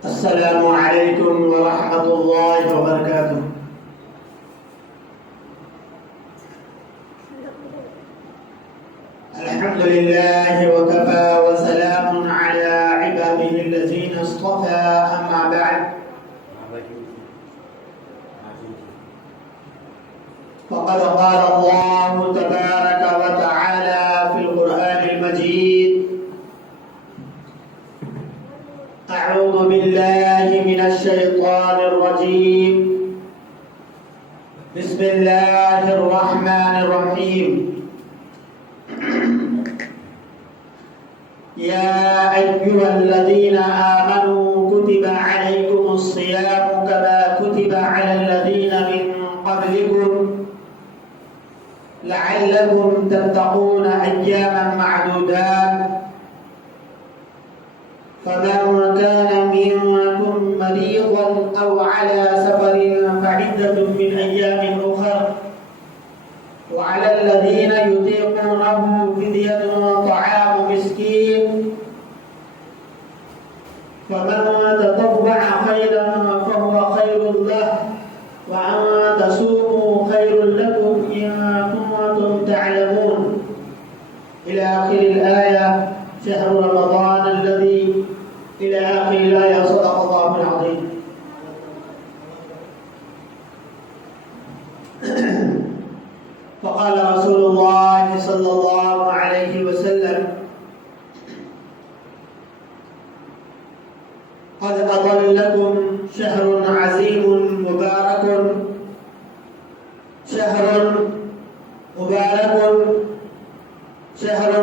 السلام عليكم ورحمة الله وبركاته. الحمد لله وكفى وسلام على عباده الذين اصطفى. أما بعد فقد قال الله تبارك وتعالى في القرآن المجيد: أعوذ بالله من الشيطان الرجيم. بسم الله الرحمن الرحيم. يا أيها الذين آمنوا كتب عليكم الصيام كما كتب على الذين من قبلكم لعلكم تتقون أياما معدودات. فمن كان منكم مريضا أو على سفر فعدة من أيام أخر وعلى الذين يطيقونه فدية طعام مسكين فمن تطوع خيرا فهو خير له وأن تصوموا خير لكم إن كنتم تعلمون. إلى آخر الآية. شهر رمضان الذي إلى آخر الآية. صدق الله العظيم. فقال رسول الله صلى الله عليه وسلم: قد أضلكم شهر عظيم مبارك، شهر مبارك، شهر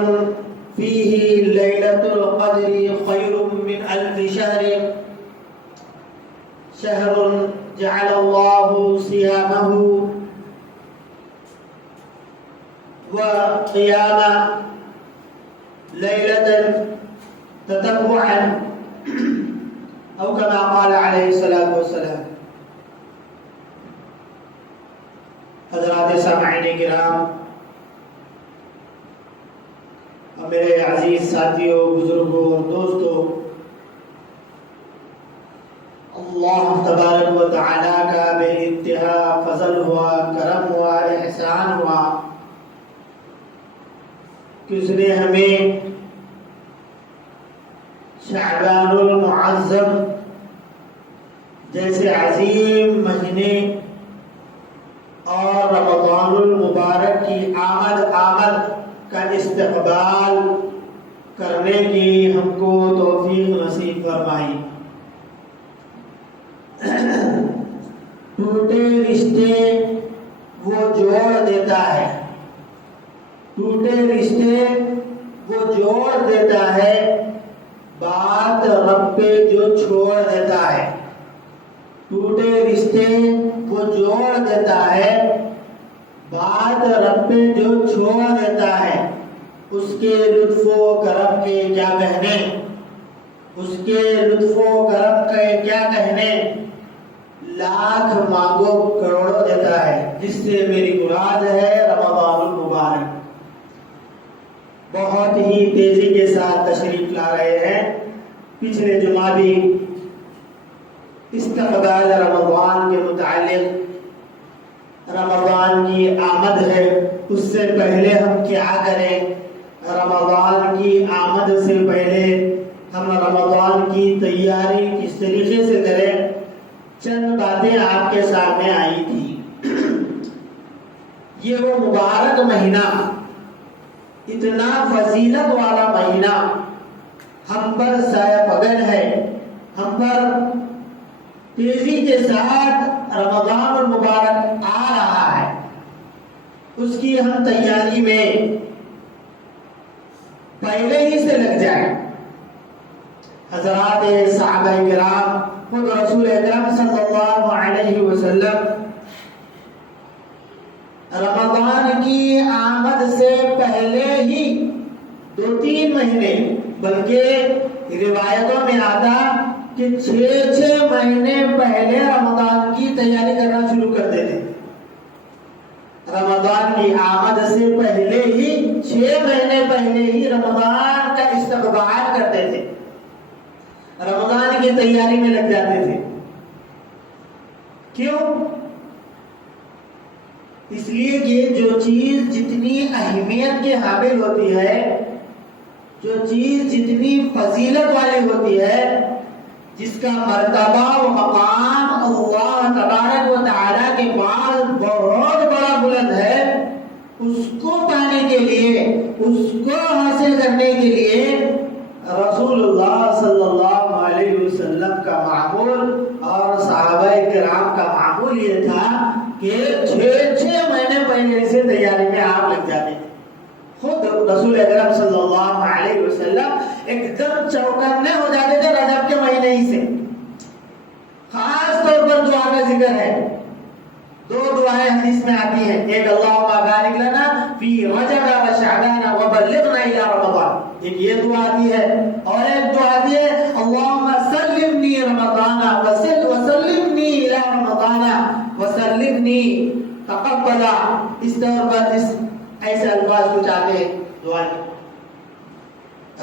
فيه ليلة القدر خير من ألف شهر، شهر جعل الله صيامه وقيام ليلة تتبعا أو كما قال عليه الصلاة والسلام. حضرات سامعین کرام اور میرے عزیز ساتھیوں، بزرگوں اور دوستوں، اللہ تبارک و تعالیٰ کا بے انتہا فضل ہوا، کرم ہوا، احسان ہوا کہ اس نے ہمیں شعبان المعظم جیسے عظیم مہینے اور رمضان المبارک کی آمد کا استقبال کرنے کی ہم کو توفیق نصیب فرمائی۔ ٹوٹے رشتے وہ جوڑ دیتا ہے، ٹوٹے رشتے وہ جوڑ دیتا ہے، بات رب پہ جو چھوڑ دیتا ہے۔ ٹوٹے رشتے وہ جوڑ دیتا ہے، بات رب پہ جو چھوڑ دیتا ہے۔ اس کے لطف و کرم کے کیا کہنے، اس کے لطف و کرم کے کیا کہنے، لاکھ مانگو کروڑوں دیتا ہے۔ جس سے میری مراد ہے رمضان المبارک۔ بہت ہی تیزی کے ساتھ تشریف لا رہے ہیں۔ پچھلے جمعہ بھی استقبال رمضان کے متعلق، رمضان کی آمد ہے، اس سے پہلے ہم کیا کریں، رمضان کی آمد سے پہلے ہم رمضان کی تیاری کس طریقے سے کریں، چند باتیں آپ کے سامنے آئی تھی۔ یہ وہ مبارک مہینہ، اتنا فضیلت والا مہینہ ہم پر سایہ پگڑ ہے، ہم پر تیزی کے ساتھ رمضان المبارک آ رہا ہے، اس کی ہم تیاری میں پہلے ہی سے لگ جائیں۔ حضرات صحابہ کرام، خود رسول اکرم صلی اللہ علیہ وسلم رمضان کی آمد سے پہلے ہی 2-3 مہینے، بلکہ روایتوں میں آتا کہ 6 مہینے پہلے رمضان کی تیاری کرنا شروع کر دیتے۔ رمضان کی آمد سے پہلے ہی 6 مہینے پہلے ہی رمضان کا استقبال کرتے تھے۔ رمضان کی تیاری میں لگ جاتے تھے. کیوں؟ اس لیے کہ جو چیز جتنی اہمیت کے حامل ہوتی ہے، جو چیز جتنی فضیلت والی ہوتی ہے، جس کا مرتبہ و مقام اللہ تبارک و تعالیٰ کے پاس بہت بڑا بلند ہے، اس کو پانے کے لیے، اس کو حاصل کرنے کے لیے رسول اللہ صلی اللہ علیہ وسلم کا معمول اور صحابہ کرام کا معمول یہ تھا کہ 6 مہینے پہلے سے تیاری میں آپ لگ جاتے تھے. خود رسول اکرم صلی اللہ علیہ وسلم ایک دم چوکنے ہو جاتے تھے رجب کے مہینے ہی سے. خاص طور پر دعا کا ذکر ہے. 2 دعائیں حدیث میں آتی ہیں. ایک اللہم بارک لنا فی رجب و شعبان وبلغنا الی رمضان، ایک یہ دعا آتی ہے. اور ایک دعا آتی ہے اللہم سلمنی رمضان وسلمنی الی رمضان وسلمنی تقبلا. اس طور پر ایسے الفاظ کچھ آتے ہیں دعا کے.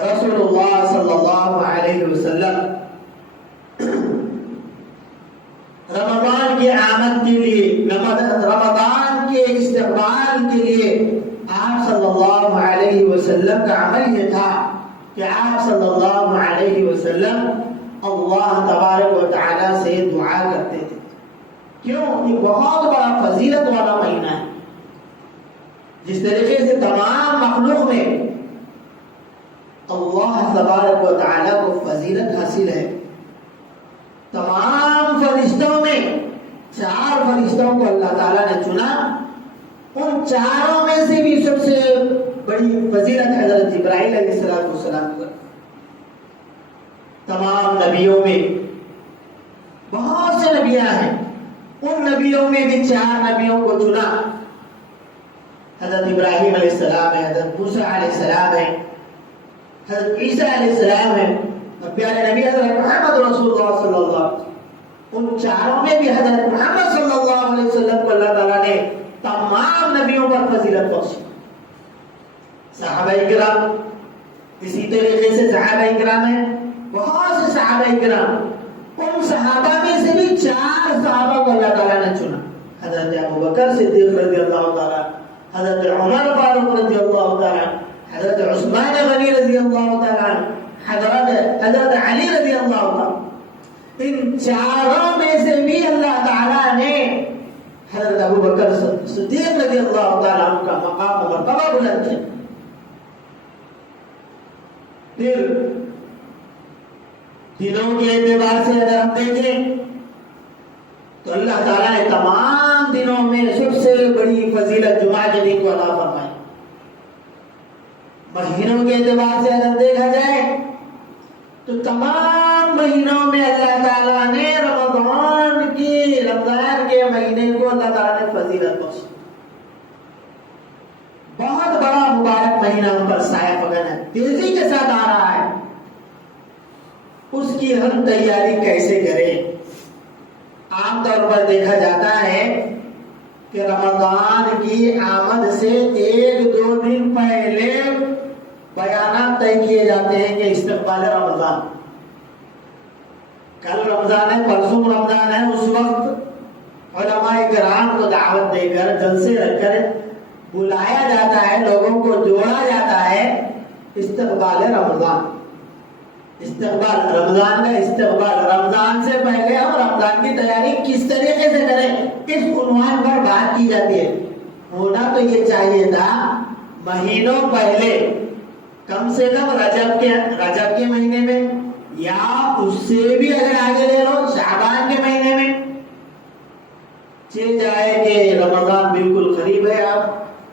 رسول اللہ صلی اللہ علیہ وسلم رمضان کی آمد کے لیے، رمضان کے استقبال کے لیے آپ صلی اللہ علیہ وسلم کا عمل یہ تھا کہ آپ صلی اللہ علیہ وسلم اللہ تبارک و تعالیٰ سے دعا کرتے تھے. کیوں؟ یہ بہت بڑا فضیلت والا مہینہ ہے. جس طریقے سے تمام مخلوق میں اللہ تبارک و تعالیٰ کو فضیلت حاصل ہے، تمام فرشتوں میں 4 فرشتوں کو اللہ تعالیٰ نے چنا. ان 4 میں سے بھی سب سے بڑی فضیلت حضرت جبرائیل علیہ السلام کو. تمام نبیوں میں بہت سے نبیاں ہیں، ان نبیوں میں بھی 4 نبیوں کو چنا. حضرت ابراہیم علیہ السلام ہے، حضرت موسیٰ علیہ السلام ہے، حضرت عیسیٰ علیہ السلام ہے، اور پیارے نبی حضرت محمد رسول اللہ صلی اللہ علیہ وسلم. ان 4 میں بھی حضرت محمد صلی اللہ علیہ وسلم کو اللہ تعالیٰ نے تمام نبیوں پر فضیلت بخشی. صحابہ کرام اسی طریقے سے صحابہ کرام ہیں، بہت سے صحابہ کرام. ان صحابہ میں سے بھی 4 صحابہ کو اللہ تعالیٰ نے چنا. حضرت ابوبکر صدیق رضی اللہ تعالیٰ، حضرت عمر فاروق رضی اللہ تعالیٰ، حضرت عثمان غنی رضی اللہ تعالیٰ، حضرت علی رضی اللہ تعالیٰ. ان 4 میں سے بھی اللہ تعالیٰ نے حضرت ابوبکر صدیق رضی اللہ تعالیٰ کا مقام و مرتبہ بلند کیا. پھر دنوں کے اعتبار سے اگر ہم دیکھیں تو اللہ تعالیٰ نے تمام دنوں میں سب سے بڑی فضیلت جمعہ کے دن کو عطا فرمائی. مہینوں کے اعتبار سے اگر دیکھا جائے تو تمام مہینوں میں اللہ تعالیٰ نے رمضان کے مہینے کو اللہ تعالیٰ نے فضیلت بخشی. بہت بڑا مبارک مہینہ ہم پر سایہ فگن ہے، تیزی کے ساتھ آ رہا ہے. اس کی ہم تیاری کیسے کریں؟ عام طور پر دیکھا جاتا ہے کہ رمضان کی آمد سے 1-2 دن پہلے بیانات طے کیے جاتے ہیں کہ استقبال رمضان، کل رمضان ہے، پرسوں رمضان ہے. اس وقت علماء کرام کو دعوت دے کر جلسے رکھ کر بلایا جاتا ہے، لوگوں کو جوڑا جاتا ہے. استقبال رمضان، استقبال رمضان کا استقبال، رمضان سے پہلے ہم رمضان کی تیاری کس طریقے سے کریں، اس عنوان پر بات کی جاتی ہے. ہونا تو یہ چاہیے تھا مہینوں پہلے، کم سے کم رجب کے مہینے میں، یا اس سے بھی اگر آگے لے لو شعبان کے مہینے میں. چل جائے کہ رمضان بالکل قریب ہے، آپ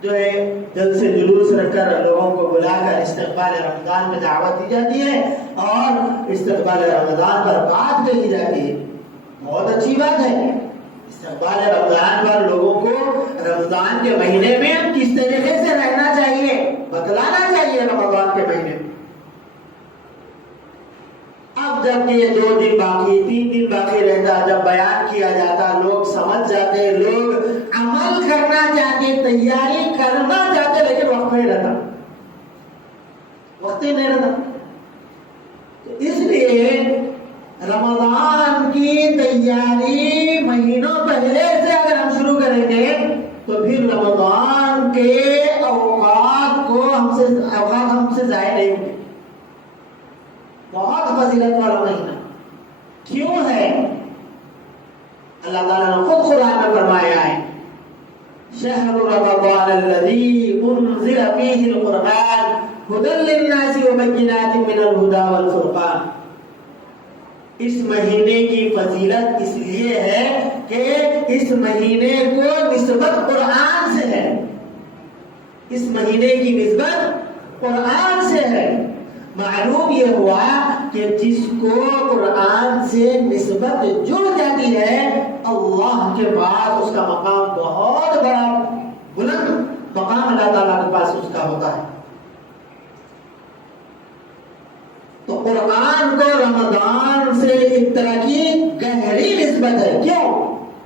جو ہے جلد سے جلوس رکھ کر لوگوں کو بلا کر استقبال رمضان میں دعوت دی جاتی ہے اور استقبال رمضان پر بات کہی جاتی ہے. بہت اچھی بات ہے. استقبال رمضان پر لوگوں کو رمضان کے مہینے میں کس طریقے سے رہنا چاہیے بتلانا چاہیے. رمضان کے مہینے میں اب جب یہ 2 دن باقی 3 دن باقی رہتا، جب بیان کیا جاتا، لوگ سمجھ جاتے، لوگ عمل کرنا چاہتے، تیاری کرنا چاہتے، لیکن وقت نہیں رہتا، وقت ہی نہیں رہتا. اس لیے رمضان کی تیاری مہینوں پہلے سے اگر ہم شروع کریں گے تو پھر رمضان کے اوقات ہم سے ضائع نہیں ہوں گے. بہت فضیلت والا مہینہ کیوں ہے؟ اللہ تعالیٰ نے خود قرآن میں فرمایا ہے شہر رمضان الذی انزل فیہ القرآن ھدی للناس وبینات من الھدی والفرقان. اس مہینے کی فضیلت اس لیے ہے کہ اس مہینے کو نسبت قرآن سے ہے. اس مہینے کی نسبت قرآن سے ہے. معلوم یہ ہوا کہ جس کو قرآن سے نسبت جڑ جاتی ہے اللہ کے پاس اس کا مقام بہت بڑا بلند مقام اللہ تعالیٰ کے پاس اس کا ہوتا ہے. تو قرآن کو رمضان سے ایک طرح کی گہری نسبت ہے. کیوں؟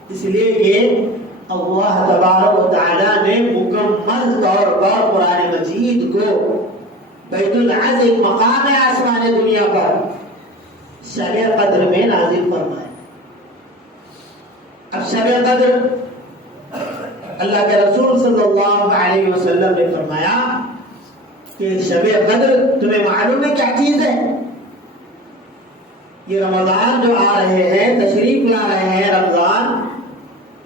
اس لیے کہ اللہ تبارک و تعالیٰ نے مکمل طور پر قرآن مجید کو بیت العز ایک مقام آسمان دنیا پر شب قدر میں نازل فرمایا. اب شب قدر اللہ کے رسول صلی اللہ علیہ وسلم نے فرمایا کہ شب قدر تمہیں معلوم ہے کیا چیز ہے؟ یہ رمضان جو آ رہے ہیں تشریف لا رہے ہیں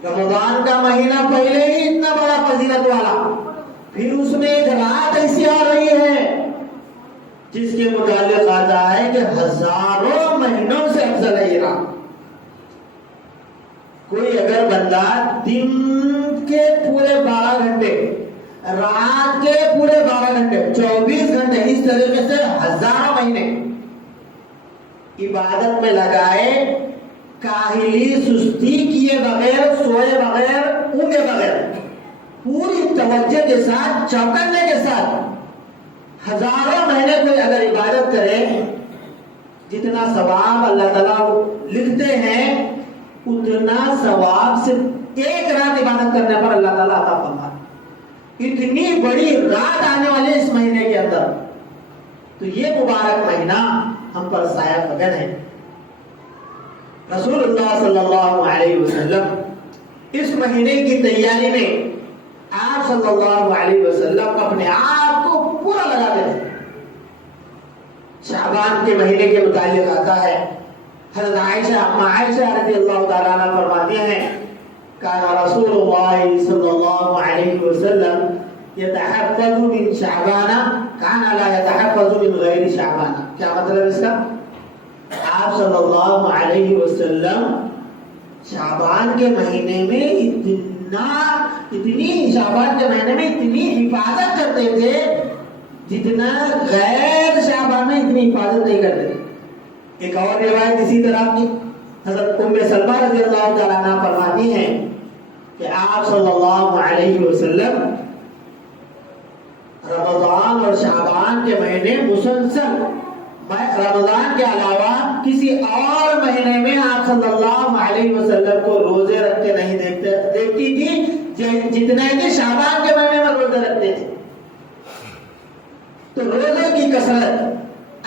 رمضان کا مہینہ پہلے ہی اتنا بڑا فضیلت والا، پھر اس میں ایک رات ایسی آ رہی ہے جس کے متعلق آتا ہے کہ ہزاروں مہینوں سے افضل ہے یہ رات. کوئی اگر بندہ دن کے پورے 12 گھنٹے رات کے پورے 12 گھنٹے 24 گھنٹے اس طریقے سے ہزاروں مہینے عبادت میں لگائے، کاہلی سستی کیے بغیر، سوئے بغیر، اونگے بغیر، پوری توجہ کے ساتھ چوکنے کے ساتھ ہزاروں مہینے کوئی اگر عبادت کرے جتنا ثواب اللہ تعالیٰ لکھتے ہیں اتنا ثواب صرف ایک رات عبادت کرنے پر اللہ تعالیٰ عطا فرماتا. اتنی بڑی رات آنے والے اس مہینے کے اندر. تو یہ مبارک مہینہ ہم پر سایہ فگن ہے. رسول اللہ صلی اللہ علیہ وسلم اس مہینے کی تیاری میں آپ صلی اللہ علیہ وسلم اپنے آپ کو پورا لگاتے تھے. شعبان کے مہینے کے متعلق آتا ہے حضرت عائشہ رضی اللہ تعالیٰ عنہ فرماتی ہیں کان رسول اللہ صلی اللہ علیہ وسلم یتحفظ من شعبان کان لا یتحفظ من غیر شعبان. کیا مطلب اس کا؟ آپ صلی اللہ علیہ وسلم شعبان کے مہینے میں شعبان کے مہینے میں اتنی حفاظت کرتے تھے جتنا غیر شعبان میں اتنی حفاظت نہیں کرتے تھے. ایک اور روایت اسی طرح کی حضرت ام سلمہ رضی اللہ تعالیٰ عنہ فرماتی ہیں کہ آپ صلی اللہ علیہ وسلم رمضان اور شعبان کے مہینے مسلسل رمضان کے علاوہ کسی اور مہینے میں آپ صلی اللہ علیہ وسلم کو روزے رکھتے نہیں دیکھتی تھی جتنے کہ شعبان کے مہینے میں روزے رکھتے تھے. تو روزے کی کثرت،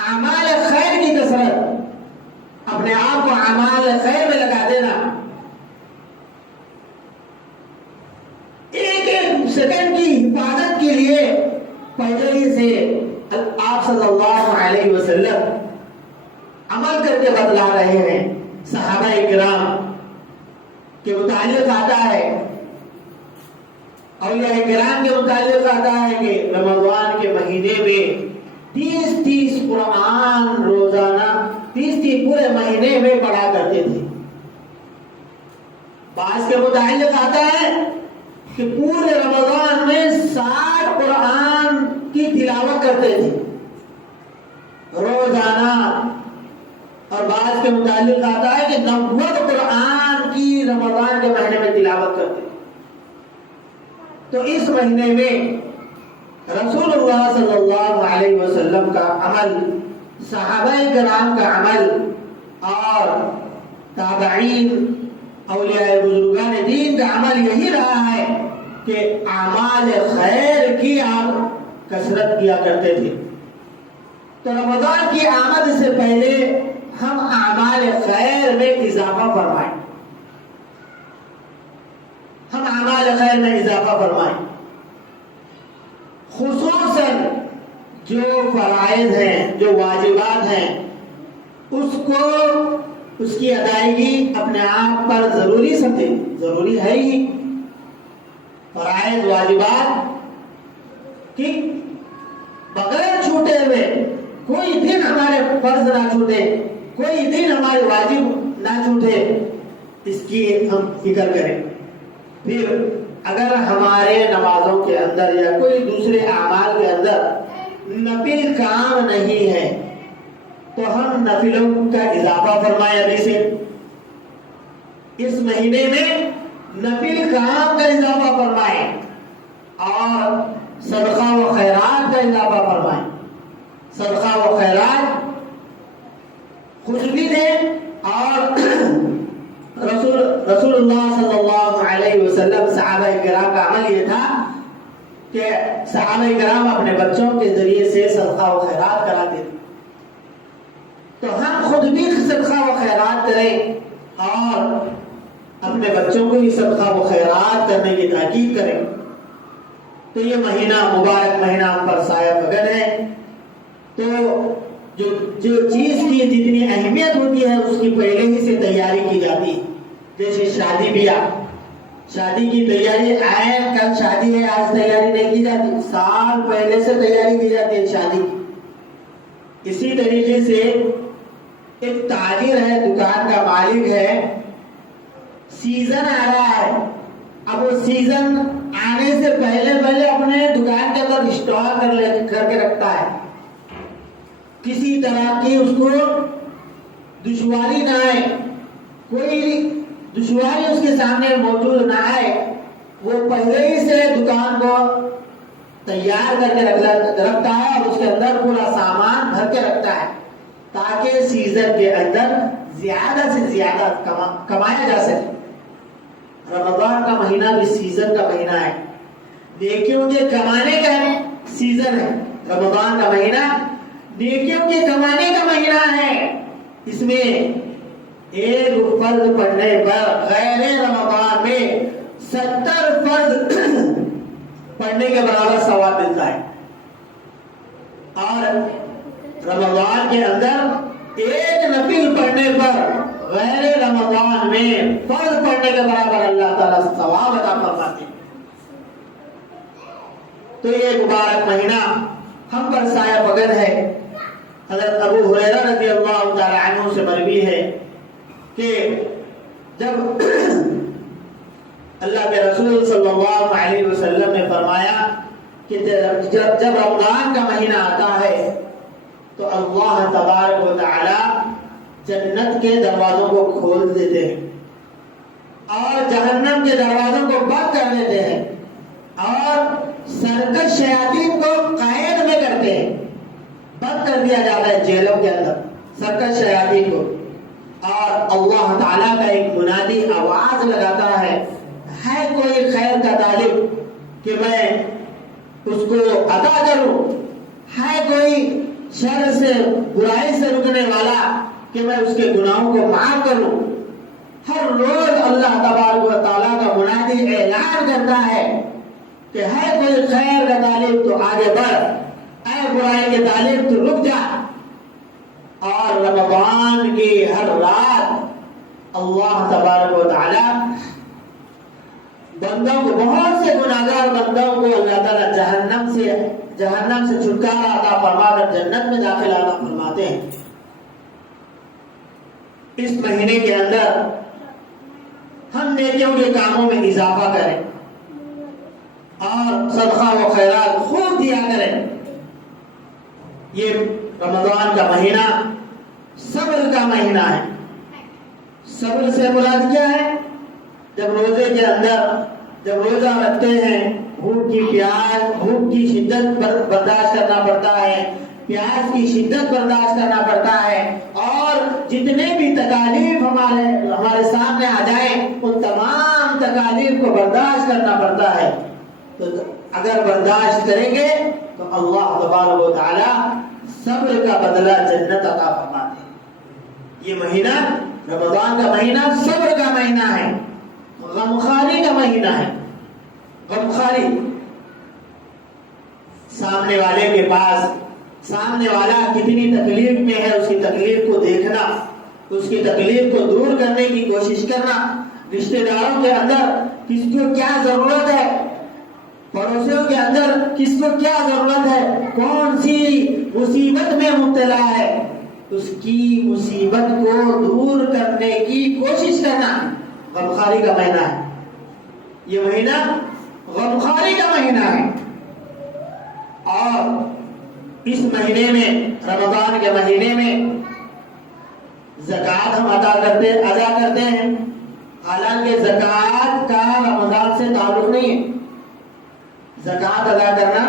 اعمال خیر کی کثرت، اپنے آپ کو اعمال خیر میں لگا دینا، ایک ایک سیکنڈ کی حفاظت کے لیے پہلے ہی سے آپ صلی اللہ علیہ وسلم عمل کر کے بتلا رہے ہیں. صحابہ کرام کے متعلق آتا ہے، اولیاء کرام کے متعلق آتا ہے کہ رمضان کے مہینے میں 30 قرآن روزانہ 30 پورے مہینے میں پڑھا کرتے تھے. بعض کے متعلق آتا ہے کہ پورے رمضان میں 60 قرآن کی تلاوت کرتے تھے روزانہ. اور بعض کے متعلق آتا ہے کہ 90 قرآن کی رمضان کے مہینے میں تلاوت کرتے تھے. تو اس مہینے میں رسول اللہ صلی اللہ علیہ وسلم کا عمل، صحابہ کرام کا عمل اور تابعین اولیاء بزرگان دین کا عمل یہی رہا ہے کہ اعمال خیر کی آپ کثرت کیا کرتے تھے. تو رمضان کی آمد سے پہلے ہم اعمال خیر میں اضافہ فرمائیں، ہم اعمال خیر میں اضافہ فرمائیں، خصوصاً جو فرائض ہیں، جو واجبات ہیں، اس کو اس کی ادائیگی اپنے آپ پر ضروری سمجھیں، ضروری ہے ہی۔ فرائض واجبات کہ بغیر چھوٹے ہوئے کوئی دن ہمارے فرض نہ چھوٹے، کوئی دن ہمارے واجب نہ چھوٹے، اس کی ہم فکر کریں۔ پھر اگر ہمارے نمازوں کے اندر یا کوئی دوسرے اعمال کے اندر نفل کام نہیں ہے تو ہم نفلوں کا اضافہ فرمائیں ابھی سے۔ اس مہینے میں نفل کام کا اضافہ فرمائیں اور صدقہ و خیرات کا اضافہ فرمائیں۔ صدقہ و خیرات خوش بھی دیں، اور رسول اللہ صلی اللہ علیہ وسلم صحابہ کرام کا عمل یہ تھا کہ صحابہ کرام اپنے بچوں کے ذریعے سے صدقہ و خیرات کراتے تھے، تو ہم خود بھی صدقہ و خیرات کریں اور اپنے بچوں کو بھی صدقہ و خیرات کرنے کی تاکید کریں۔ تو یہ مہینہ مبارک مہینہ ہم پر سایہ فگن ہے، تو جو چیز کی جتنی اہمیت ہوتی ہے اس کی پہلے ہی سے تیاری کی جاتی ہے، جیسے شادی بیاہ، شادی کی تیاری کل شادی ہے آج تیاری نہیں کی جاتی، سال پہلے سے تیاری کی جاتی ہے شادی کی۔ اسی طریقے سے ایک تاجر ہے، دکان کا مالک ہے، سیزن آ رہا ہے، اب وہ سیزن آنے سے پہلے اپنے دکان کے اندر اسٹاک کر کے رکھتا ہے، کسی طرح کی اس کو دشواری نہ آئے، کوئی دشواری اس کے سامنے موجود نہ آئے، وہ پہلے ہی سے دکان کو تیار کر کے رکھتا ہے اور اس کے اندر پورا سامان بھر کے رکھتا ہے تاکہ سیزن کے اندر زیادہ سے زیادہ کمایا جا سکے۔ رمضان کا مہینہ بھی سیزن کا مہینہ ہے، نیکیوں کے کمانے کا سیزن ہے۔ رمضان کا مہینہ نیکیوں کے کمانے کا مہینہ ہے، اس میں ایک فرض پڑھنے پر غیر رمضان میں 70 فرض پڑھنے کے برابر ثواب ملتا ہے، اور رمضان کے اندر ایک نفل پڑھنے پر غیر رمضان میں فرض پڑھنے کے برابر اللہ تعالیٰ ثواب عطا فرماتے ہیں۔ تو یہ مبارک مہینہ ہم پر سایہ فگن ہے۔ حضرت ابو ہریرہ رضی اللہ تعالی عنہ سے مروی ہے کہ جب اللہ کے رسول صلی اللہ علیہ وسلم نے فرمایا کہ جب رمضان کا مہینہ آتا ہے تو اللہ تبارک و تعالی جنت کے دروازوں کو کھول دیتے ہیں اور جہنم کے دروازوں کو بند کر دیتے ہیں اور سرکش شیاطین کو قید میں کرتے ہیں، بند کر دیا جاتا ہے جیلوں کے اندر سرکش شیاطین کو، اور اللہ تعالیٰ کا ایک منادی آواز لگاتا ہے کوئی خیر کا طالب کہ میں اس کو عطا کروں، ہے کوئی شر سے برائی سے رکنے والا کہ میں اس کے گناہوں کو معاف کروں۔ ہر روز اللہ تبارک و تعالیٰ کا منادی اعلان کرتا ہے کہ ہے کوئی خیر کا طالب تو آگے بڑھ، اے برائی کے طالب تو رک جا۔ اور رمضان کی ہر رات اللہ تبارک و تعالیٰ بندوں کو، بہت سے گناہگار بندوں کو اللہ تعالیٰ جہنم سے چھٹکارا عطا فرما کر جنت میں داخل عطا فرماتے ہیں۔ اس مہینے کے اندر ہم نیکیوں کے کاموں میں اضافہ کریں اور صدقہ و خیرات خوب دیا کریں۔ یہ رمضان کا مہینہ صبر کا مہینہ ہے۔ صبر سے مراد کیا ہے؟ جب روزے کے اندر جب روزہ رکھتے ہیں، بھوک کی شدت برداشت کرنا پڑتا ہے، پیاس کی شدت برداشت کرنا پڑتا ہے، اور جتنے بھی تکالیف ہمارے سامنے آ جائیں ان تمام تکالیف کو برداشت کرنا پڑتا ہے۔ تو اگر برداشت کریں گے تو اللہ تبارک و تعالی صبر کا بدلہ جنت عطا فرماتے ہیں۔ یہ مہینہ رمضان کا مہینہ صبر کا مہینہ ہے، غمخواری کا مہینہ ہے۔ غمخواری، سامنے والے کے پاس، سامنے والا کتنی تکلیف میں ہے اس کی تکلیف کو دیکھنا، اس کی تکلیف کو دور کرنے کی کوشش کرنا، رشتہ داروں کے اندر کس کو کیا ضرورت ہے، پڑوسیوں کے اندر کس کو کیا ضرورت ہے، کون سی مصیبت میں مبتلا ہے، اس کی مصیبت کو دور کرنے کی کوشش کرنا غمخواری کا مہینہ ہے۔ یہ مہینہ غمخواری کا مہینہ ہے۔ اور اس مہینے میں، رمضان کے مہینے میں زکوٰۃ ہم ادا کرتے ہیں، حالانکہ زکوٰۃ کا رمضان سے تعلق نہیں ہے۔ زکوٰۃ ادا کرنا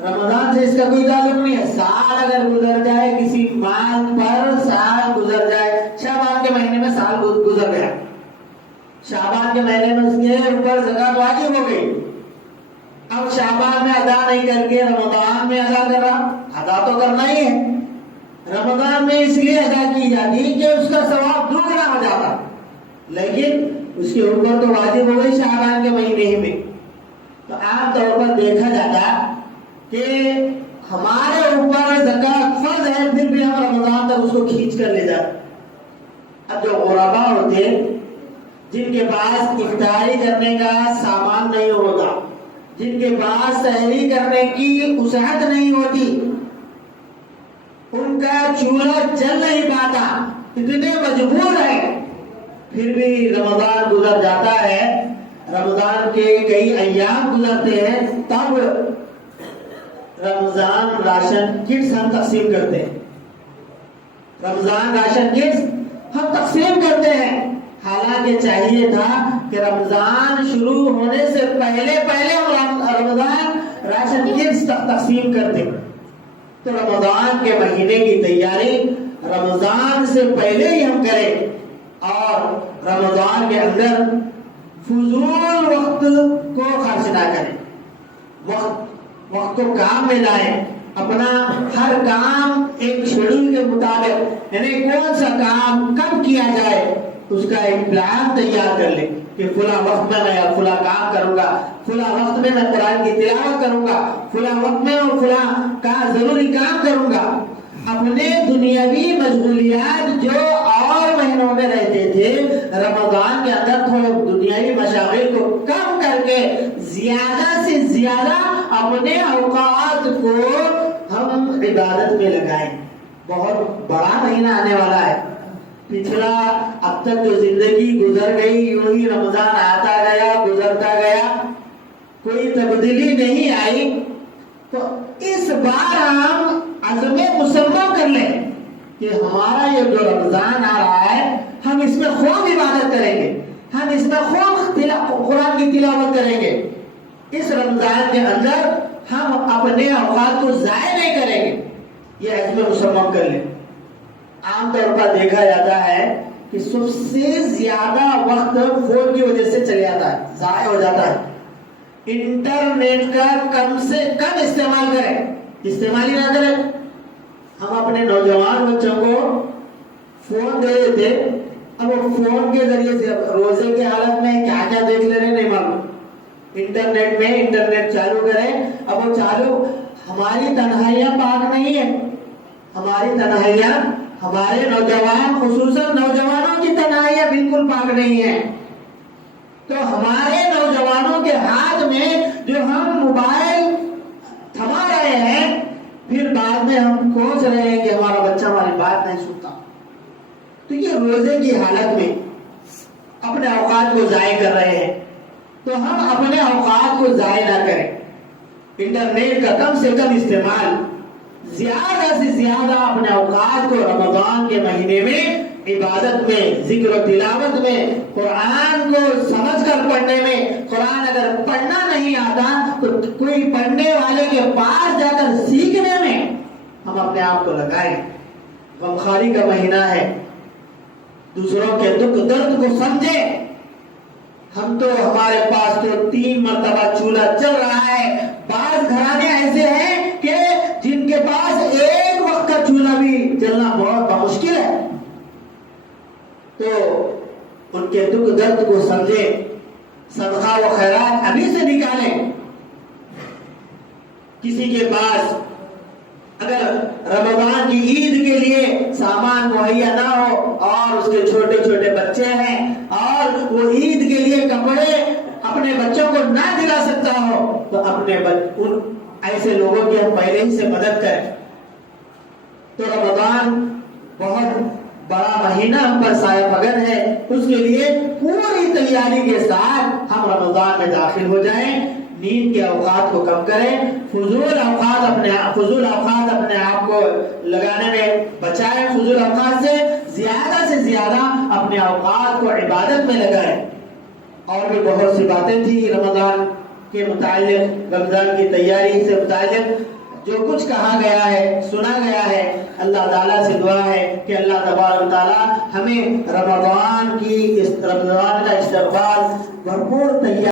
رمضان سے اس کا کوئی تعلق نہیں ہے۔ سال اگر گزر جائے، کسی مال پر سال گزر جائے، شعبان کے مہینے میں سال گزر گیا، شعبان کے مہینے میں اس کے اوپر زکوٰۃ واجب ہو گئی، اب شعبان میں ادا نہیں کر کے رمضان میں ادا کر رہا، ادا تو کرنا ہی ہے۔ رمضان میں اس لیے ادا کی جاتی کہ اس کا ثواب دوگنا ہو جاتا، لیکن اس کے اوپر تو واجب ہو گئی شعبان کے مہینے ہی میں۔ تو عام طور پر دیکھا جاتا کہ ہمارے اوپر زکوٰۃ فرض ہے، پھر بھی ہم رمضان تک اس کو کھینچ کر لے جاتے۔ اب جو غربا ہوتے، جن کے پاس افطاری کرنے کا سامان نہیں ہوتا، جن کے پاس سحری کرنے کی وسعت نہیں ہوتی، ان کا چولہا جل نہیں پاتا، اتنے مجبور ہے، پھر بھی رمضان گزر جاتا ہے، رمضان کے کئی ایام گزرتے ہیں، تب رمضان راشن کٹس ہم تقسیم کرتے ہیں، رمضان راشن کٹس ہم تقسیم کرتے ہیں، حالانکہ چاہیے تھا کہ رمضان شروع ہونے سے پہلے ہم رمضان راشن کٹس تقسیم کرتے۔ تو رمضان کے مہینے کی تیاری رمضان سے پہلے ہی ہم کریں، اور رمضان کے اندر فضول وقت کو خرچ نہ کریں، وقت کو کام میں لائیں، اپنا ہر کام ایک شیڈول کے مطابق، یعنی کون سا کام کب کیا جائے اس کا ایک پلان تیار کر لیں کہ فلاں وقت میں فلاں کام کروں گا، فلاں وقت میں قرآن کی تلاوت کروں گا، فلاں وقت میں فلاں کا ضروری کام کروں گا۔ اپنے دنیاوی مشغولیات جو اور مہینوں میں رہتے تھے، رمضان کے اندر تھوڑے دنیاوی مشاغل کو کم کر کے زیادہ سے زیادہ اپنے اوقات کو ہم عبادت میں لگائیں۔ بہت بڑا مہینہ آنے والا ہے، پچھلا اب تک جو زندگی گزر گئی یوں ہی رمضان آتا گیا گزرتا گیا، کوئی تبدیلی نہیں آئی، تو اس بار ہم عزم مسلم کر لیں کہ ہمارا یہ جو رمضان آ رہا ہے، ہم اس میں خوب عبادت کریں گے، ہم اس میں خوب قرآن کی تلاوت کریں گے، اس رمضان کے اندر ہم اپنے اوقات کو ضائع نہیں کریں گے، یہ عزم مسلم کر لیں۔ عام طور پر دیکھا جاتا ہے کہ سب سے زیادہ وقت فون کی وجہ سے چلے جاتا ہے، ضائع ہو جاتا ہے۔ انٹرنیٹ کا کم سے کم استعمال کریں، استعمال ہی نہ کریں۔ ہم اپنے نوجوان بچوں کو فون دے دیتے، اب وہ فون کے ذریعے سے روزے کی حالت میں کیا کیا دیکھ لے رہے نہیں معلوم، انٹرنیٹ میں انٹرنیٹ چالو کریں، اب وہ چالو، ہماری تنہائیاں پاک نہیں ہے، ہماری تنہائیاں، ہمارے نوجوان، خصوصاً نوجوانوں کی تنہائیاں بالکل پاک نہیں ہیں۔ تو ہمارے نوجوانوں کے ہاتھ میں جو ہم موبائل تھما رہے ہیں، پھر بعد میں ہم سوچ رہے ہیں کہ ہمارا بچہ ہماری بات نہیں سنتا، تو یہ روزے کی حالت میں اپنے اوقات کو ضائع کر رہے ہیں۔ تو ہم اپنے اوقات کو ضائع نہ کریں، انٹرنیٹ کا کم سے کم استعمال، زیادہ سے زیادہ اپنے اوقات کو رمضان کے مہینے میں عبادت میں، ذکر و تلاوت میں، قرآن کو سمجھ کر پڑھنے میں۔ قرآن اگر پڑھنا نہیں آتا تو کوئی پڑھنے والے کے پاس جا کر سیکھنے میں ہم اپنے آپ کو لگائیں۔ غمخواری کا مہینہ ہے، دوسروں کے دکھ درد کو سمجھیں۔ ہم تو، ہمارے پاس تو 3 مرتبہ چولہا چل رہا ہے، بعض گھرانے ایسے ہیں کہ جن کے پاس ایک وقت کا چولہا بھی چلنا بہت مشکل ہے، ان کے دکھ درد کو سمجھیں، صدقہ و خیرات ابھی سے نکالیں۔ کسی کے پاس اگر رمضان کی عید کے لیے سامان مہیا نہ ہو اور اس کے چھوٹے چھوٹے بچے ہیں اور وہ عید کے لیے کپڑے اپنے بچوں کو نہ دلا سکتا ہو تو ان ایسے لوگوں کی ہم پہلے ہی سے مدد کریں۔ تو رمضان بہت بڑا مہینہ ہم پر سایہ پگن ہے، اس کے لیے پوری تیاری کے ساتھ ہم رمضان میں داخل ہو جائیں۔ نیند کے اوقات کو کم کریں، فضول اوقات اپنے آپ کو لگانے میں بچائیں، فضول اوقات سے زیادہ اپنے اوقات کو عبادت میں لگائیں۔ اور بھی بہت سی باتیں تھی رمضان کے متعلق، رمضان کی تیاری سے متعلق جو کچھ کہا گیا ہے، سنا گیا ہے، اللہ تعالیٰ سے دعا ہے کہ اللہ تبارک و تعالیٰ ہمیں رمضان کا استقبال بھرپور تیاری